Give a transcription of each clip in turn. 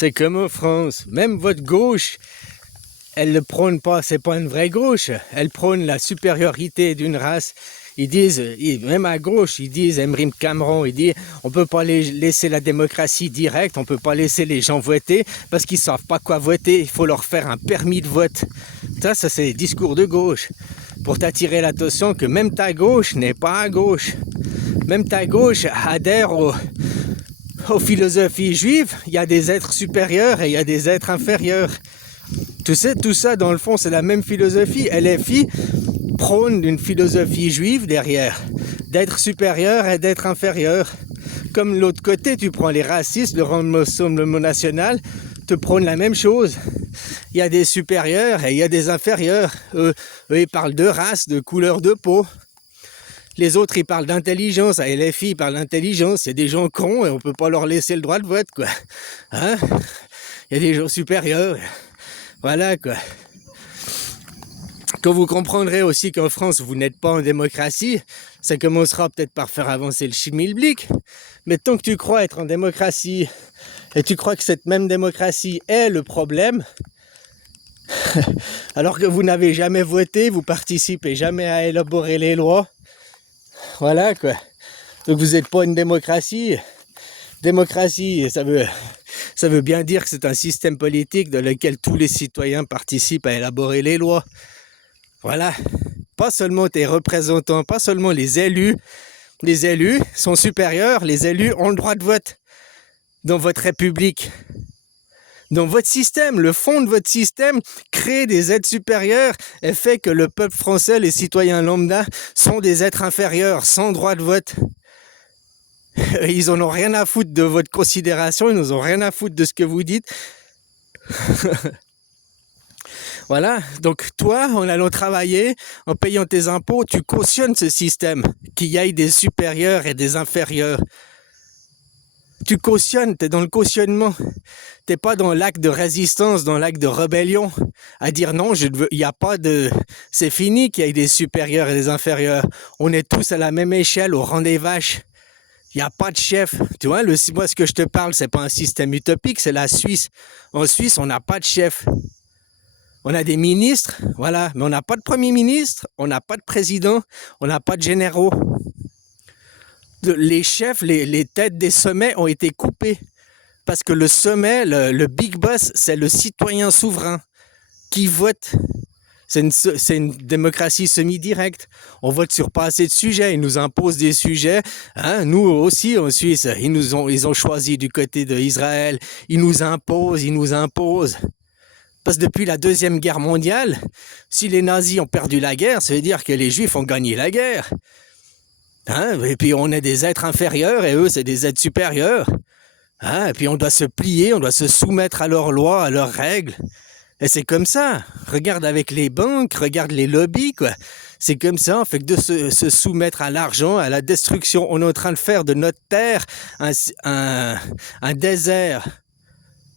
C'est comme en France, même votre gauche, elle ne prône pas, c'est pas une vraie gauche, elle prône la supériorité d'une race. Ils disent, même à gauche, ils disent, Emmerich Cameron, il dit, on peut pas laisser la démocratie directe, on peut pas laisser les gens voter parce qu'ils savent pas quoi voter, il faut leur faire un permis de vote. Ça c'est les discours de gauche, pour t'attirer l'attention que même ta gauche n'est pas à gauche. Même ta gauche adhère aux philosophies juives, il y a des êtres supérieurs et il y a des êtres inférieurs. Tu sais, tout ça, dans le fond, c'est la même philosophie. LFI prône une philosophie juive derrière, d'être supérieur et d'être inférieur. Comme l'autre côté, tu prends les racistes, le Rassemblement national, te prône la même chose. Il y a des supérieurs et il y a des inférieurs. Eux, ils parlent de race, de couleur de peau. Les autres, ils parlent d'intelligence. À LFI, ils parlent d'intelligence. Il y a des gens cons et on peut pas leur laisser le droit de vote, quoi. Hein? Il y a des gens supérieurs. Voilà, quoi. Quand vous comprendrez aussi qu'en France, vous n'êtes pas en démocratie, ça commencera peut-être par faire avancer le schmilblick. Mais tant que tu crois être en démocratie, et tu crois que cette même démocratie est le problème, alors que vous n'avez jamais voté, vous participez jamais à élaborer les lois, voilà, quoi. Donc vous n'êtes pas une démocratie. Démocratie, ça veut bien dire que c'est un système politique dans lequel tous les citoyens participent à élaborer les lois. Voilà. Pas seulement tes représentants, pas seulement les élus. Les élus sont supérieurs, les élus ont le droit de vote dans votre république. Dans votre système, le fond de votre système crée des êtres supérieurs et fait que le peuple français, les citoyens lambda, sont des êtres inférieurs, sans droit de vote. Ils en ont rien à foutre de votre considération, ils n'en ont rien à foutre de ce que vous dites. Voilà, donc toi, en allant travailler, en payant tes impôts, tu cautionnes ce système, qu'il y ait des supérieurs et des inférieurs. Tu cautionnes, tu es dans le cautionnement. Tu n'es pas dans l'acte de résistance, dans l'acte de rébellion, à dire non, il n'y a pas de... C'est fini qu'il y ait des supérieurs et des inférieurs. On est tous à la même échelle, au rang des vaches. Il n'y a pas de chef. Tu vois, moi, ce que je te parle, c'est pas un système utopique, c'est la Suisse. En Suisse, on n'a pas de chef. On a des ministres, voilà, mais on n'a pas de premier ministre, on n'a pas de président, on n'a pas de généraux. Les chefs, les têtes des sommets ont été coupées. Parce que le sommet, le big boss, c'est le citoyen souverain qui vote. C'est une démocratie semi-directe. On vote sur pas assez de sujets. Ils nous imposent des sujets. Hein, nous aussi, en Suisse, ils ont choisi du côté d'Israël. Ils nous imposent. Parce que depuis la Deuxième Guerre mondiale, si les nazis ont perdu la guerre, ça veut dire que les juifs ont gagné la guerre. Hein, et puis on est des êtres inférieurs et eux, c'est des êtres supérieurs. Hein, et puis on doit se plier, on doit se soumettre à leurs lois, à leurs règles. Et c'est comme ça. Regarde avec les banques, regarde les lobbies, quoi. C'est comme ça, on fait que de se soumettre à l'argent, à la destruction. On est en train de faire de notre terre un désert.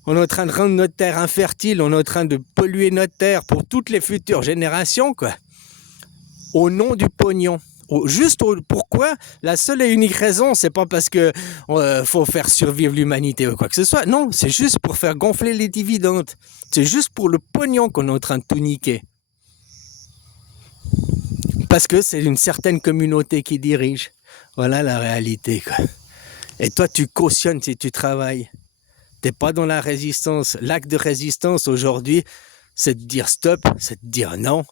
On est en train de rendre notre terre infertile, on est en train de polluer notre terre pour toutes les futures générations, quoi. Au nom du pognon. Pourquoi? La seule et unique raison, c'est pas parce que faut faire survivre l'humanité ou quoi que ce soit. Non, c'est juste pour faire gonfler les dividendes. C'est juste pour le pognon qu'on est en train de tout niquer. Parce que c'est une certaine communauté qui dirige. Voilà la réalité, quoi. Et toi, tu cautionnes si tu travailles. T'es pas dans la résistance. L'acte de résistance aujourd'hui, c'est de dire stop, c'est de dire non.